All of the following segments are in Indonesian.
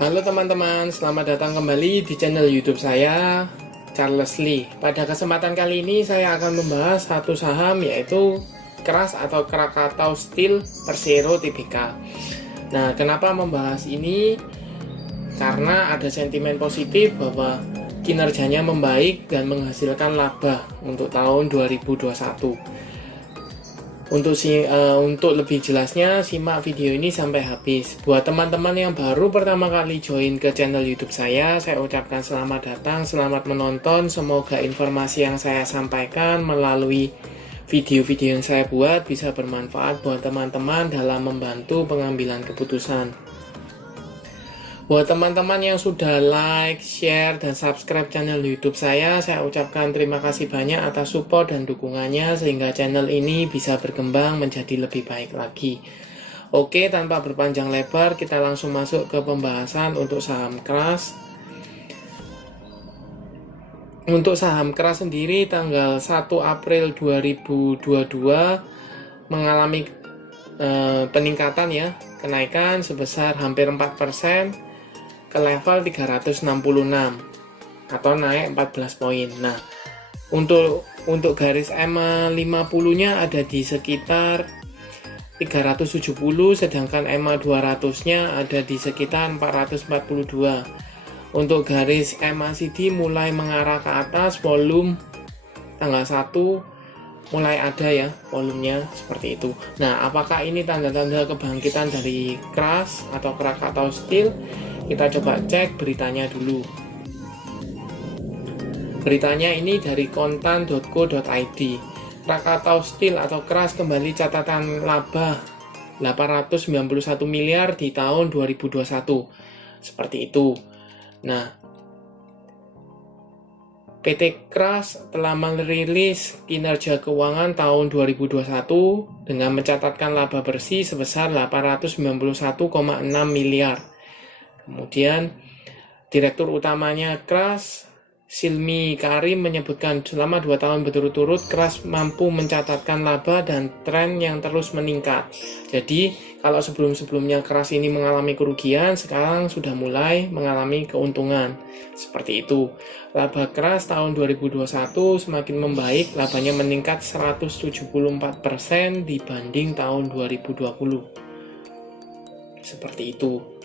Halo teman-teman, selamat datang kembali di channel YouTube saya, Charles Lee. Pada kesempatan kali ini saya akan membahas satu saham, yaitu Kras atau Krakatau Steel Persero Tbk. Nah, kenapa membahas ini? Karena ada sentimen positif bahwa kinerjanya membaik dan menghasilkan laba untuk tahun 2021. Untuk lebih jelasnya, simak video ini sampai habis. Buat teman-teman yang baru pertama kali join ke channel YouTube saya ucapkan selamat datang, selamat menonton. Semoga informasi yang saya sampaikan melalui video-video yang saya buat bisa bermanfaat buat teman-teman dalam membantu pengambilan keputusan. Buat teman-teman yang sudah like, share, dan subscribe channel YouTube saya ucapkan terima kasih banyak atas support dan dukungannya sehingga channel ini bisa berkembang menjadi lebih baik lagi. Oke, tanpa berpanjang lebar, kita langsung masuk ke pembahasan untuk saham Kras. Untuk saham Kras sendiri, tanggal 1 April 2022 mengalami peningkatan ya, kenaikan sebesar hampir 4%. Ke level 366 atau naik 14 poin. Nah, untuk garis EMA 50-nya ada di sekitar 370, sedangkan EMA 200-nya ada di sekitar 442. Untuk garis EMA CD mulai mengarah ke atas, volume tanggal 1 mulai ada ya volumenya seperti itu. Nah, apakah ini tanda-tanda kebangkitan dari Kras atau Krakatau Steel? Kita coba cek beritanya dulu. Beritanya ini dari kontan.co.id. Krakatau Steel atau Kras kembali catatan laba 891 miliar di tahun 2021. Seperti itu. Nah, PT Kras telah merilis kinerja keuangan tahun 2021 dengan mencatatkan laba bersih sebesar 891,6 miliar. Kemudian Direktur utamanya Kras, Silmi Karim, menyebutkan selama 2 tahun berturut-turut Kras mampu mencatatkan laba dan tren yang terus meningkat. Jadi kalau sebelum-sebelumnya Kras ini mengalami kerugian, sekarang sudah mulai mengalami keuntungan. Seperti itu. Laba Kras tahun 2021 semakin membaik, labanya meningkat 174% dibanding tahun 2020. Seperti itu.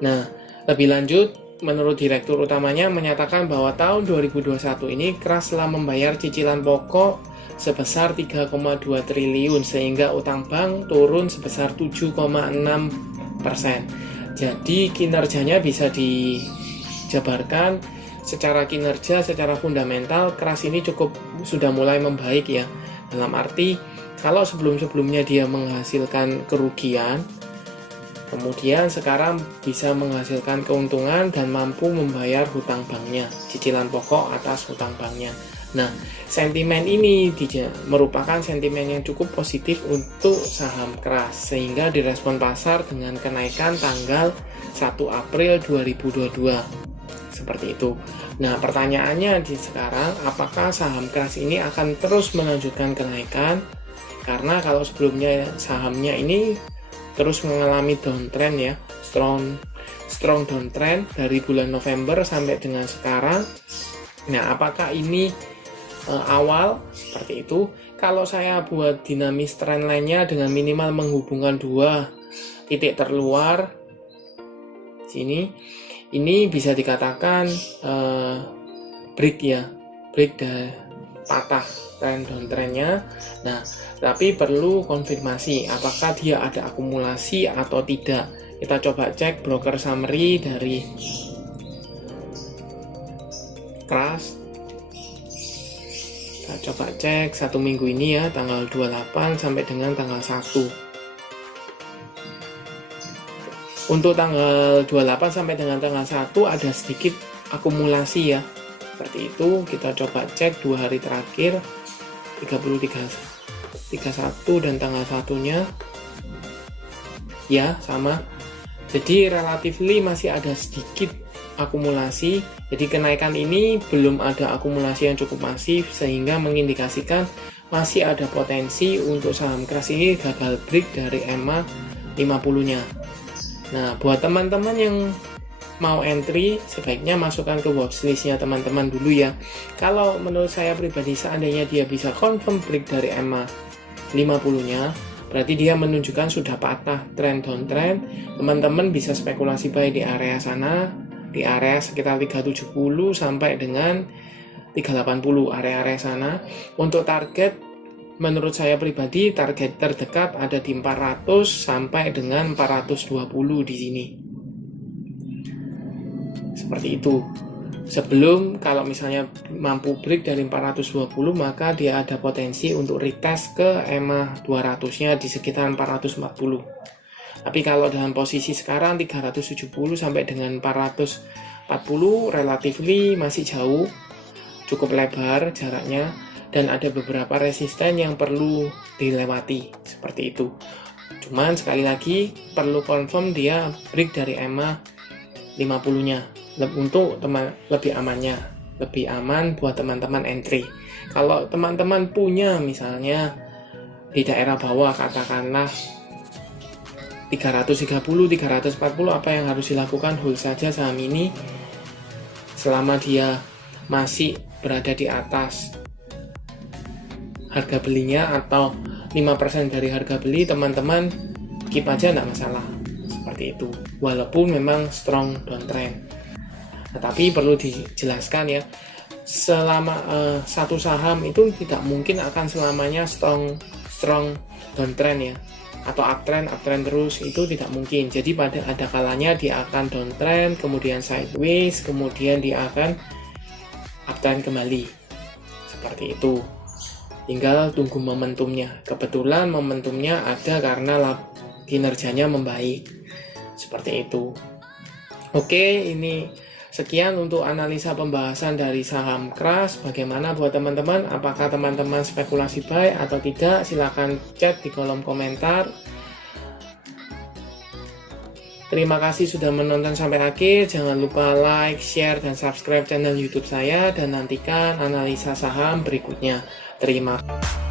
Nah, lebih lanjut, menurut direktur utamanya menyatakan bahwa tahun 2021 ini Kras telah membayar cicilan pokok sebesar 3,2 triliun sehingga utang bank turun sebesar 7,6%. Jadi kinerjanya bisa dijabarkan secara kinerja, secara fundamental Kras ini sudah mulai membaik ya. Dalam arti kalau sebelum-sebelumnya dia menghasilkan kerugian, kemudian sekarang bisa menghasilkan keuntungan dan mampu membayar hutang banknya, cicilan pokok atas hutang banknya. Nah, sentimen ini merupakan sentimen yang cukup positif untuk saham Kras, sehingga direspon pasar dengan kenaikan tanggal 1 April 2022. Seperti itu. Nah, pertanyaannya sekarang, apakah saham Kras ini akan terus melanjutkan kenaikan? Karena kalau sebelumnya sahamnya ini terus mengalami downtrend ya, strong downtrend dari bulan November sampai dengan sekarang. Nah, apakah ini awal seperti itu? Kalau saya buat dinamis trendline-nya dengan minimal menghubungkan 2 titik terluar sini, ini bisa dikatakan break ya, break dan patah downtrend-nya. Nah, tapi perlu konfirmasi apakah dia ada akumulasi atau tidak. Kita coba cek broker summary dari Kras. Kita coba cek 1 minggu ini ya, tanggal 28 sampai dengan tanggal 1. Untuk tanggal 28 sampai dengan tanggal 1 ada sedikit akumulasi ya. Seperti itu, kita coba cek 2 hari terakhir, 31 dan tanggal 1-nya ya sama. Jadi relatively masih ada sedikit akumulasi. Jadi kenaikan ini belum ada akumulasi yang cukup masif sehingga mengindikasikan masih ada potensi untuk saham keras ini gagal break dari EMA 50-nya. Nah, buat teman-teman yang mau entry, sebaiknya masukkan ke watchlistnya teman-teman dulu ya. Kalau menurut saya pribadi, seandainya dia bisa confirm break dari EMA 50-nya, berarti dia menunjukkan sudah patah trend downtrend. Teman-teman bisa spekulasi buy di area sana, di area sekitar 370 sampai dengan 380, area-area sana. Untuk target, menurut saya pribadi, target terdekat ada di 400 sampai dengan 420 di sini. Seperti itu. Sebelum, kalau misalnya mampu break dari 420, maka dia ada potensi untuk retest ke EMA 200-nya di sekitar 440. Tapi kalau dalam posisi sekarang 370 sampai dengan 440 relatively masih jauh, cukup lebar jaraknya, dan ada beberapa resisten yang perlu dilewati, seperti itu. Cuman sekali lagi perlu confirm dia break dari EMA 50-nya untuk lebih aman buat teman-teman entry. Kalau teman-teman punya misalnya di daerah bawah, katakanlah 330, 340, apa yang harus dilakukan? Hold saja saham ini selama dia masih berada di atas harga belinya atau 5% dari harga beli, teman-teman keep aja, enggak masalah. Seperti itu, walaupun memang strong downtrend. Tetapi perlu dijelaskan ya, selama satu saham itu tidak mungkin akan selamanya strong downtrend ya, atau uptrend terus, itu tidak mungkin. Jadi ada kalanya dia akan downtrend, kemudian sideways, kemudian dia akan uptrend kembali, seperti itu. Tinggal tunggu momentumnya. Kebetulan momentumnya ada karena kinerjanya membaik, seperti itu. Oke, ini sekian untuk analisa pembahasan dari saham keras. Bagaimana buat teman-teman? Apakah teman-teman spekulasi buy atau tidak? Silahkan chat di kolom komentar. Terima kasih sudah menonton sampai akhir. Jangan lupa like, share, dan subscribe channel YouTube saya. Dan nantikan analisa saham berikutnya. Terima kasih.